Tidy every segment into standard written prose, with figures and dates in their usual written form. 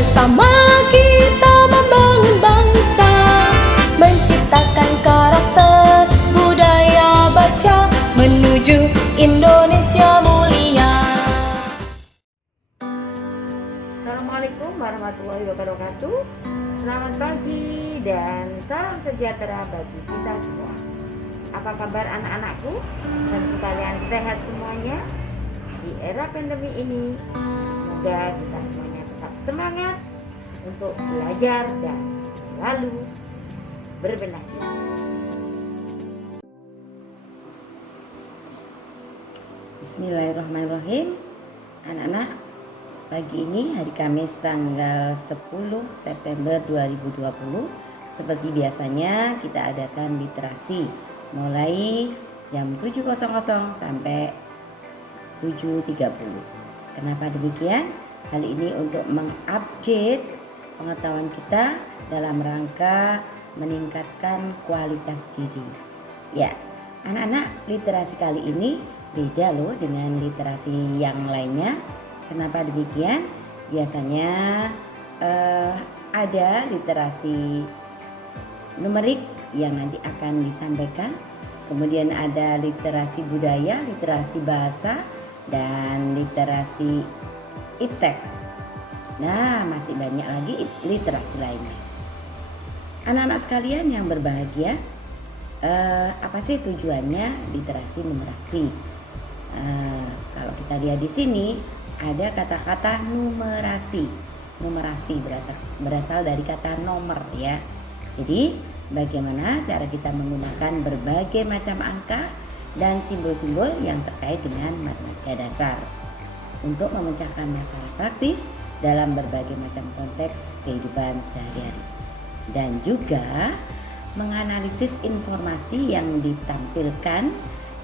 Bersama kita membangun bangsa, menciptakan karakter budaya baca menuju Indonesia mulia. Assalamualaikum warahmatullahi wabarakatuh. Selamat pagi dan salam sejahtera bagi kita semua. Apa kabar anak-anakku? Tentu kalian sehat semuanya di era pandemi ini. Semoga kita semuanya tetap semangat untuk belajar dan selalu berbenah. Bismillahirrahmanirrahim. Anak-anak, pagi ini hari Kamis tanggal 10 September 2020, seperti biasanya kita adakan literasi mulai jam 7.00 sampai 7.30. Kenapa demikian? Hal ini untuk mengupdate pengetahuan kita dalam rangka meningkatkan kualitas diri. Ya, anak-anak, literasi kali ini beda loh dengan literasi yang lainnya. Kenapa demikian? Biasanya ada literasi numerik yang nanti akan disampaikan. Kemudian ada literasi budaya, literasi bahasa, dan literasi iptek. Nah, masih banyak lagi literasi lainnya. Anak-anak sekalian yang berbahagia, apa sih tujuannya literasi numerasi? Kalau kita lihat di sini ada kata-kata numerasi. Numerasi berasal dari kata nomor ya. Jadi bagaimana cara kita menggunakan berbagai macam angka dan simbol-simbol yang terkait dengan matematika dasar untuk memecahkan masalah praktis dalam berbagai macam konteks kehidupan sehari-hari, dan juga menganalisis informasi yang ditampilkan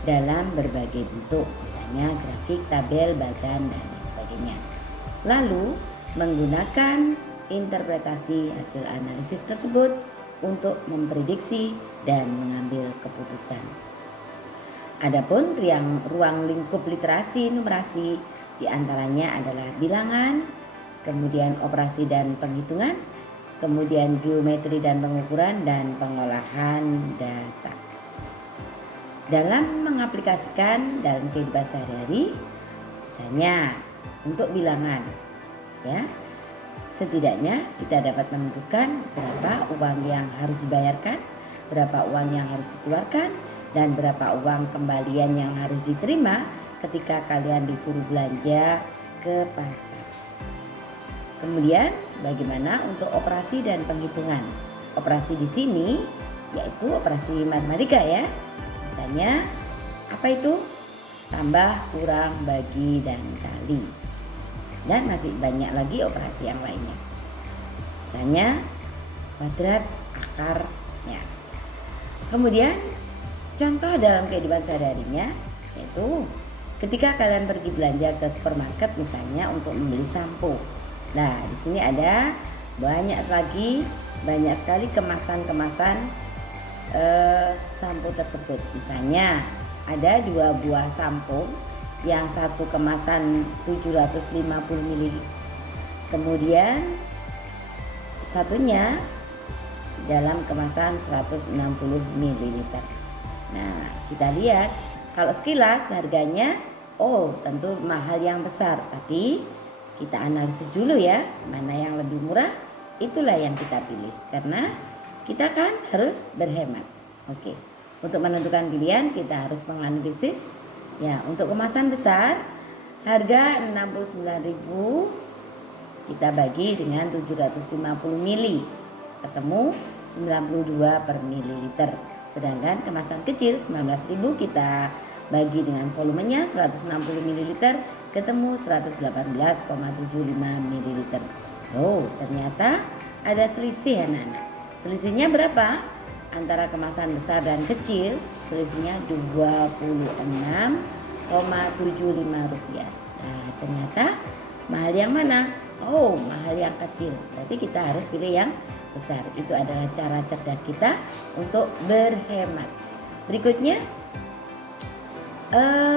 dalam berbagai bentuk, misalnya grafik, tabel, bagan, dan lain sebagainya. Lalu menggunakan interpretasi hasil analisis tersebut untuk memprediksi dan mengambil keputusan. Adapun ruang lingkup literasi numerasi diantaranya adalah bilangan, kemudian operasi dan penghitungan, kemudian geometri dan pengukuran, dan pengolahan data. Dalam mengaplikasikan dalam kehidupan sehari-hari, misalnya untuk bilangan, ya, setidaknya kita dapat menentukan berapa uang yang harus dibayarkan, berapa uang yang harus dikeluarkan, dan berapa uang kembalian yang harus diterima ketika kalian disuruh belanja ke pasar. Kemudian bagaimana untuk operasi dan penghitungan? Operasi di sini yaitu operasi matematika ya. Misalnya apa itu? Tambah, kurang, bagi, dan kali. Dan masih banyak lagi operasi yang lainnya. Misalnya kuadrat, akarnya. Kemudian contoh dalam kehidupan sehari-harinya yaitu ketika kalian pergi belanja ke supermarket misalnya untuk membeli sampo. Nah, di sini ada banyak sekali kemasan-kemasan sampo tersebut. Misalnya ada 2 buah sampo, yang satu kemasan 750 ml. Kemudian satunya dalam kemasan 160 ml. Nah, kita lihat kalau sekilas harganya tentu mahal yang besar, tapi kita analisis dulu ya, mana yang lebih murah, itulah yang kita pilih karena kita kan harus berhemat. Oke. Untuk menentukan pilihan kita harus menganalisis. Ya, untuk kemasan besar harga 69.000 kita bagi dengan 750 ml, ketemu 92 per mililiter. Sedangkan kemasan kecil 19.000 kita bagi dengan volumenya 160 ml, ketemu 118,75 ml. Ternyata ada selisih anak-anak. Selisihnya berapa? Antara kemasan besar dan kecil selisihnya Rp26,75. Nah, ternyata mahal yang mana? Mahal yang kecil. Berarti kita harus pilih yang besar. Itu adalah cara cerdas kita untuk berhemat. Berikutnya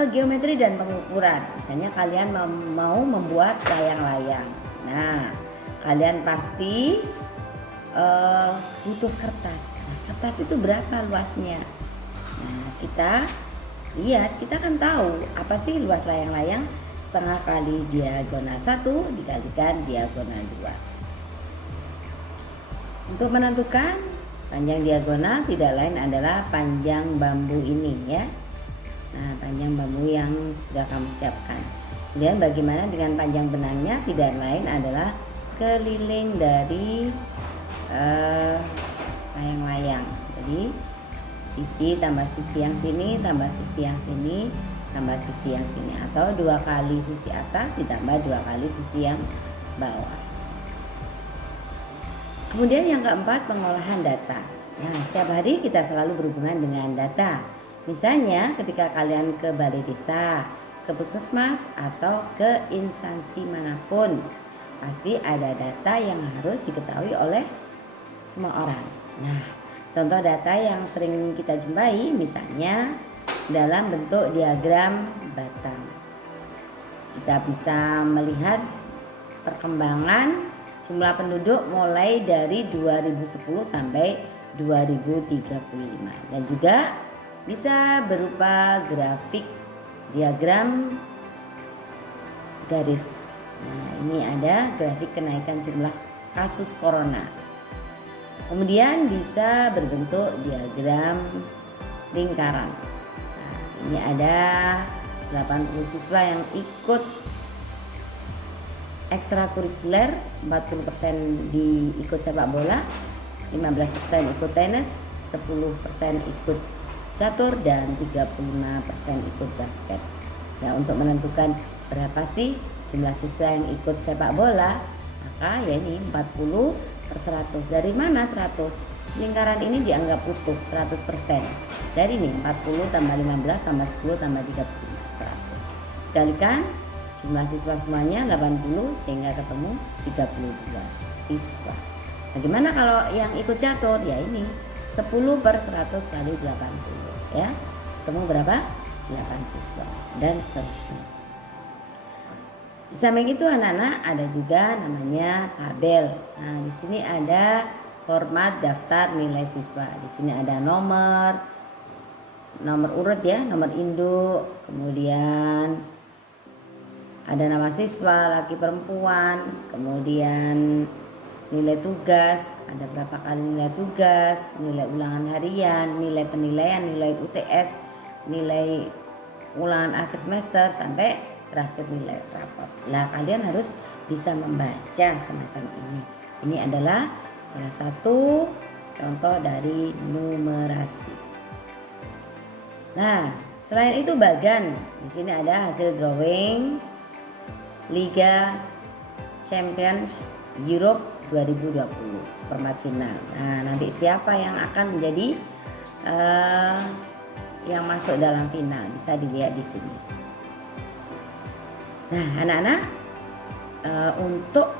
geometri dan pengukuran. Misalnya kalian mau membuat layang-layang. Nah, kalian pasti butuh kertas. Nah, kertas itu berapa luasnya? Nah, kita lihat, kita kan tahu apa sih luas layang-layang. Setengah kali diagonal 1 dikalikan diagonal 2. Untuk menentukan panjang diagonal tidak lain adalah panjang bambu ini ya. Nah, panjang bambu yang sudah kamu siapkan. Kemudian bagaimana dengan panjang benangnya? Tidak lain adalah keliling dari layang-layang. Jadi sisi tambah sisi yang sini tambah sisi yang sini tambah sisi yang sini, atau 2 kali sisi atas ditambah 2 kali sisi yang bawah. Kemudian yang keempat, pengolahan data. Nah, setiap hari kita selalu berhubungan dengan data. Misalnya ketika kalian ke balai desa, ke puskesmas, atau ke instansi manapun, pasti ada data yang harus diketahui oleh semua orang. Nah, contoh data yang sering kita jumpai misalnya dalam bentuk diagram batang. Kita bisa melihat perkembangan jumlah penduduk mulai dari 2010 sampai 2035, dan juga bisa berupa grafik diagram garis. Nah, ini ada grafik kenaikan jumlah kasus corona. Kemudian bisa berbentuk diagram lingkaran. Nah, ini ada 80 siswa yang ikut ekstrakurikuler, 40% ikut sepak bola, 15% ikut tenis, 10% ikut catur, dan 35% ikut basket. Nah, untuk menentukan berapa sih jumlah siswa yang ikut sepak bola, maka ya ini 40/100. Dari mana 100? Lingkaran ini dianggap utuh 100%. Dari ini 40 tambah 15 tambah 10 tambah 35, 100. Dikalikan jumlah siswa semuanya 80 sehingga ketemu 32 siswa. Bagaimana kalau yang ikut catur? Ya ini 10/100 kali 80 ya. Ketemu berapa? 8 siswa dan seterusnya. Di samping itu anak-anak ada juga namanya tabel. Nah, di sini ada format daftar nilai siswa. Di sini ada nomor urut ya, nomor induk, kemudian ada nama siswa, laki perempuan, kemudian nilai tugas, ada berapa kali nilai tugas, nilai ulangan harian, nilai penilaian, nilai UTS, nilai ulangan akhir semester, sampai terakhir nilai rapor. Nah, kalian harus bisa membaca semacam ini. Ini adalah salah satu contoh dari numerasi. Nah, selain itu bagan, di sini ada hasil drawing Liga Champions Europe 2020 seperempat final. Nah, nanti siapa yang akan menjadi yang masuk dalam final bisa dilihat di sini. Nah, anak-anak, untuk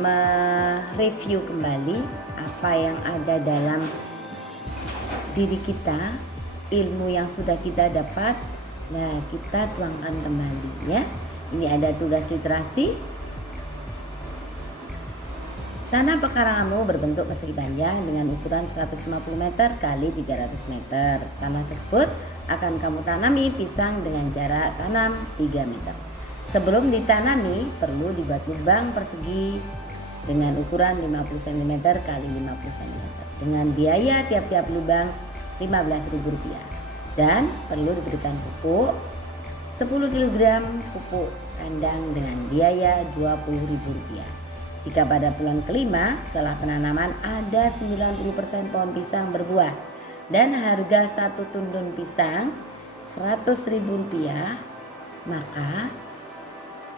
mereview kembali apa yang ada dalam diri kita, ilmu yang sudah kita dapat, nah kita tuangkan kembali ya. Ini ada tugas literasi. Tanah pekaranganmu berbentuk persegi panjang dengan ukuran 150 meter kali 300 meter. Tanah tersebut akan kamu tanami pisang dengan jarak tanam 3 meter. Sebelum ditanami perlu dibuat lubang persegi dengan ukuran 50 cm kali 50 cm. Dengan biaya tiap-tiap lubang Rp15.000. Dan perlu diberikan pupuk 10 kg pupuk kandang dengan biaya Rp20.000. Jika pada bulan kelima setelah penanaman ada 90% pohon pisang berbuah dan harga satu tundun pisang Rp100.000, maka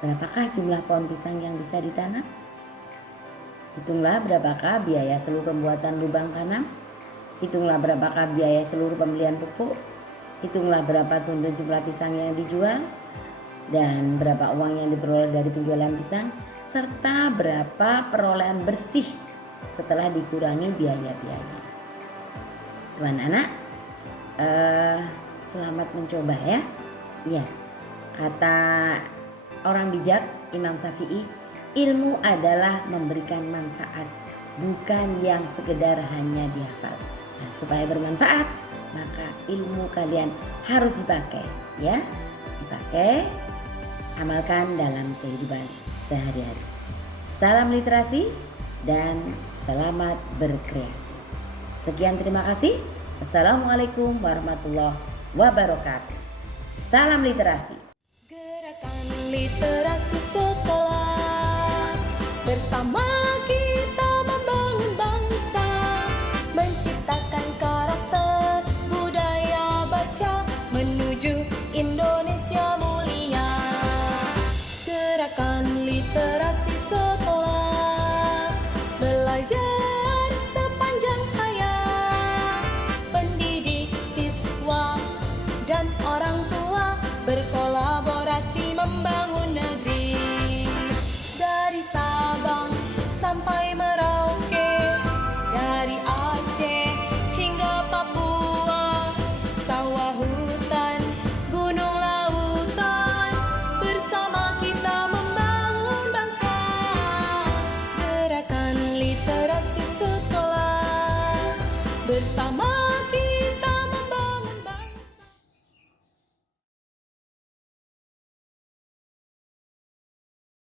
berapakah jumlah pohon pisang yang bisa ditanam? Hitunglah berapakah biaya seluruh pembuatan lubang tanam, hitunglah berapakah biaya seluruh pembelian pupuk, hitunglah berapa tundun jumlah pisang yang dijual, dan berapa uang yang diperoleh dari penjualan pisang, serta berapa perolehan bersih setelah dikurangi biaya-biaya. Tuan anak, selamat mencoba ya. Iya, kata orang bijak Imam Syafi'i, Ilmu adalah memberikan manfaat, bukan yang sekedar hanya dihafal. Nah, supaya bermanfaat, maka ilmu kalian harus dipakai, ya. Dipakai, amalkan dalam kehidupan sehari-hari. Salam literasi dan selamat berkreasi. Sekian, terima kasih. Assalamualaikum warahmatullahi wabarakatuh. Salam literasi. Gerakan literasi sekolah bersama kita.